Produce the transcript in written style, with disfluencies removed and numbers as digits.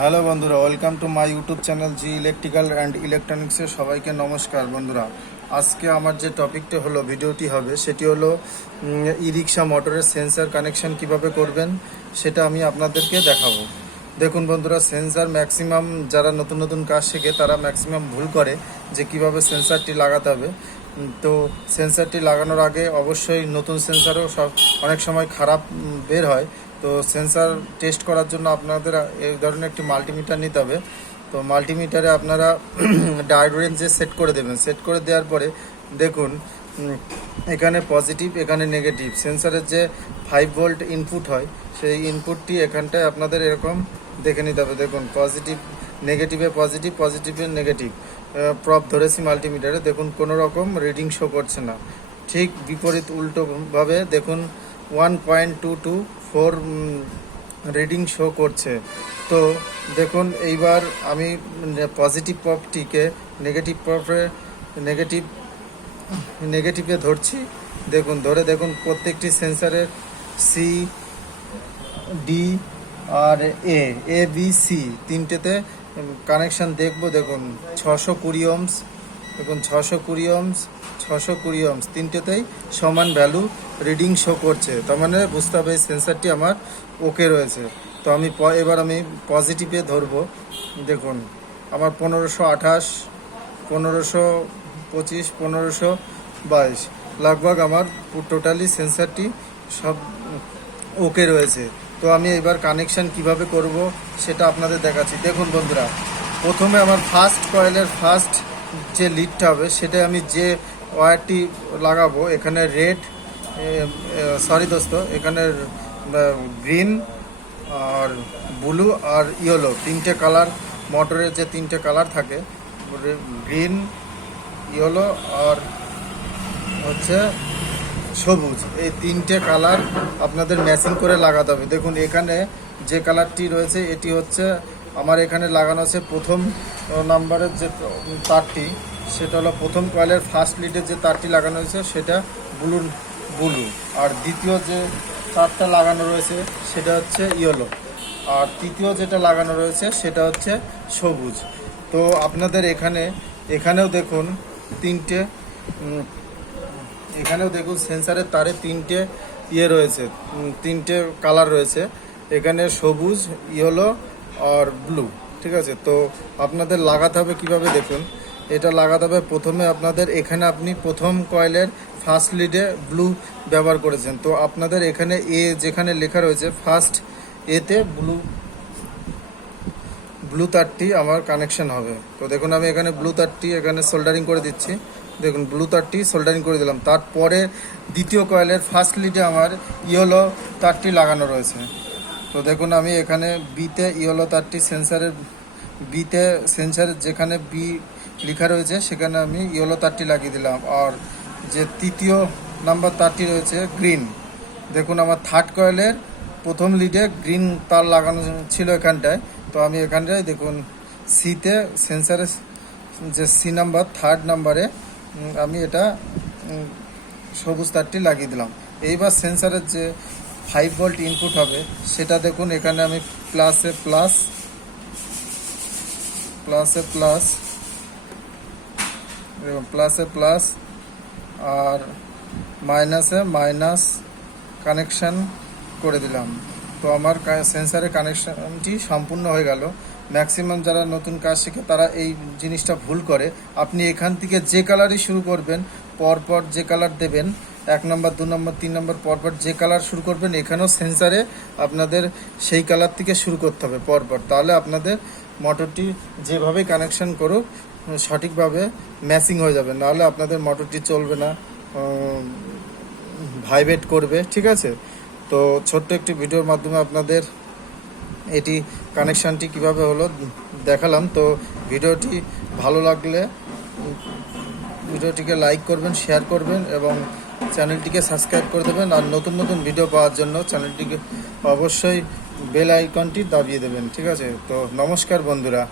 Hello বন্ধুরা, welcome to my YouTube channel G electrical and ইলেকট্রনিক্সে সবাইকে নমস্কার। বন্ধুরা, আজকে আমার যে টপিকটা হলো ভিডিওটি হবে সেটি হলো ই রিক্সা মোটরের সেন্সার কানেকশন কিভাবে করবেন সেটা আমি আপনাদেরকে দেখাবো। দেখুন বন্ধুরা, সেন্সার ম্যাক্সিমাম যারা নতুন নতুন কাজ শেখে তারা ম্যাক্সিমাম ভুল করে যে কিভাবে সেন্সারটি লাগাতে হবে। তো সেন্সারটি লাগানোর আগে অবশ্যই নতুন সেন্সারও অনেক সময় খারাপ বের হয়। তো সেন্সার টেস্ট করার জন্য আপনাদের এই ধরনের একটি মাল্টিমিটার নিতে হবে। তো মাল্টিমিটারে আপনারা ডায়োড রেঞ্জে সেট করে দেবেন। সেট করে দেওয়ার পরে দেখুন এখানে পজিটিভ, এখানে নেগেটিভ। সেন্সারের যে 5 ভোল্ট ইনপুট হয় সেই ইনপুটটি এখানটায় আপনাদের এরকম দেখে নিতে হবে। দেখুন পজিটিভ, নেগেটিভে পজিটিভ, পজিটিভে নেগেটিভ প্রপ ধরেছি মাল্টিমিটারে। দেখুন কোনো রকম রিডিং শো করছে না। ঠিক বিপরীত উল্টোভাবে দেখুন 1.224 রিডিং শো করছে। তো দেখুন এইবার আমি পজিটিভ প্রপটিকে নেগেটিভে ধরছি। দেখুন প্রত্যেকটি সেন্সারের C, D R A B C তিনটেতে connection দেখব। দেখুন 620 ওহমস, দেখুন 620 ওহমস তিনটেতেই সমান ভ্যালু রিডিং শো করছে। তার মানে বুঝতে হবে এই সেন্সারটি আমার ওকে রয়েছে। তো এবার আমি পজিটিভে ধরবো। দেখুন আমার 1528, 1525, 1522 লগভগ আমার টোটালি সেন্সারটি সব ওকে রয়েছে। তো আমি এবার কানেকশান কিভাবে করব সেটা আপনাদের দেখাচ্ছি। দেখুন বন্ধুরা, প্রথমে আমার ফার্স্ট কয়েলের ফার্স্ট যে লিডটা হবে সেটা আমি যে ওয়্যারটি লাগাবো, এখানে রেড, এখানে গ্রিন আর ব্লু আর ইয়েলো তিনটে কালার, মোটরের যে তিনটে কালার থাকে গ্রিন, ইয়েলো আর হচ্ছে সবুজ, এই তিনটে কালার আপনাদের ম্যাচিং করে লাগাতে হবে। দেখুন এখানে যে কালারটি রয়েছে এটি হচ্ছে আমার এখানে লাগানো আছে প্রথম নাম্বারের যে তারটি, সেটা হলো প্রথম কয়েলের ফার্স্ট লিডের যে তারটি লাগানো হয়েছে সেটা ব্লু। আর দ্বিতীয় যে তারটা লাগানো রয়েছে সেটা হচ্ছে ইয়েলো। আর তৃতীয় যেটা লাগানো রয়েছে সেটা হচ্ছে সবুজ। তো আপনাদের এখানেও দেখুন তিনটে, এখানেও দেখুন সেন্সারের তারে তিনটে রয়েছে, তিনটে কালার রয়েছে। এখানে সবুজ, ইয়েলো আর ব্লু, ঠিক আছে। তো আপনাদের লাগাতে হবে কিভাবে, দেখুন এটা লাগাতে হবে প্রথমে আপনাদের এখানে, আপনি প্রথম কয়েলের ফার্স্ট লিডে ব্লু ব্যবহার করেছেন। তো আপনাদের এখানে যেখানে লেখা রয়েছে ফার্স্ট এতে ব্লু তারটি আমার কানেকশন হবে। তো দেখুন আমি এখানে ব্লু তারটি এখানে সোল্ডারিং করে দিচ্ছি। দেখুন ব্লু তারটি সোল্ডারিং করে দিলাম। তারপরে দ্বিতীয় কয়েলের ফার্স্ট লিডে আমার ইয়েলো তারটি লাগানো রয়েছে। তো দেখুন আমি এখানে বিতে ইয়েলো তারটি সেন্সারের যেখানে বি লেখা রয়েছে সেখানে আমি ইয়েলো তারটি লাগিয়ে দিলাম। আর যে তৃতীয় নাম্বার তারটি রয়েছে গ্রিন। দেখুন আমার থার্ড কয়েলের প্রথম লিডে গ্রিন তার লাগানো ছিল এখানটায়। তো আমি এখানটায় দেখুন সিতে, সেন্সারের যে সি নাম্বার থার্ড নাম্বারে আমি এটা সবুজ তারটি লাগিয়ে দিলাম। এইবার সেন্সারের যে 5 ভোল্ট ইনপুট হবে সেটা দেখুন এখানে আমি প্লাসে প্লাস আর মাইনাসে মাইনাস কানেকশান করে দিলাম। তো আমার সেন্সারের কানেকশানটি সম্পূর্ণ হয়ে গেল। ম্যাক্সিমাম যারা নতুন কাজ শিখে তারা এই জিনিসটা ভুল করে। আপনি এখান থেকে যে কালারই শুরু করবেন, পরপর যে কালার দেবেন, 1 নম্বর 2 নম্বর 3 নম্বর পরপর যে কালার শুরু করবেন, এখানেও সেন্সারে আপনাদের সেই কালার থেকে শুরু করতে হবে পরপর। তাহলে আপনাদের মোটরটি যেভাবে কানেকশান করুক সঠিকভাবে ম্যাচিং হয়ে যাবে, নাহলে আপনাদের মোটরটি চলবে না, ভাইব্রেট করবে, ঠিক আছে। তো ছোট্ট একটি ভিডিওর মাধ্যমে আপনাদের এটি কানেকশানটি কিভাবে হলো দেখালাম। তো ভিডিওটি ভালো লাগলে ভিডিওটিকে লাইক করবেন, শেয়ার করবেন এবং চ্যানেলটিকে সাবস্ক্রাইব করে দেবেন। আর নতুন নতুন ভিডিও পাওয়ার জন্য চ্যানেলটিকে অবশ্যই বেল আইকনটি দাবিয়ে দেবেন, ঠিক আছে। তো নমস্কার বন্ধুরা।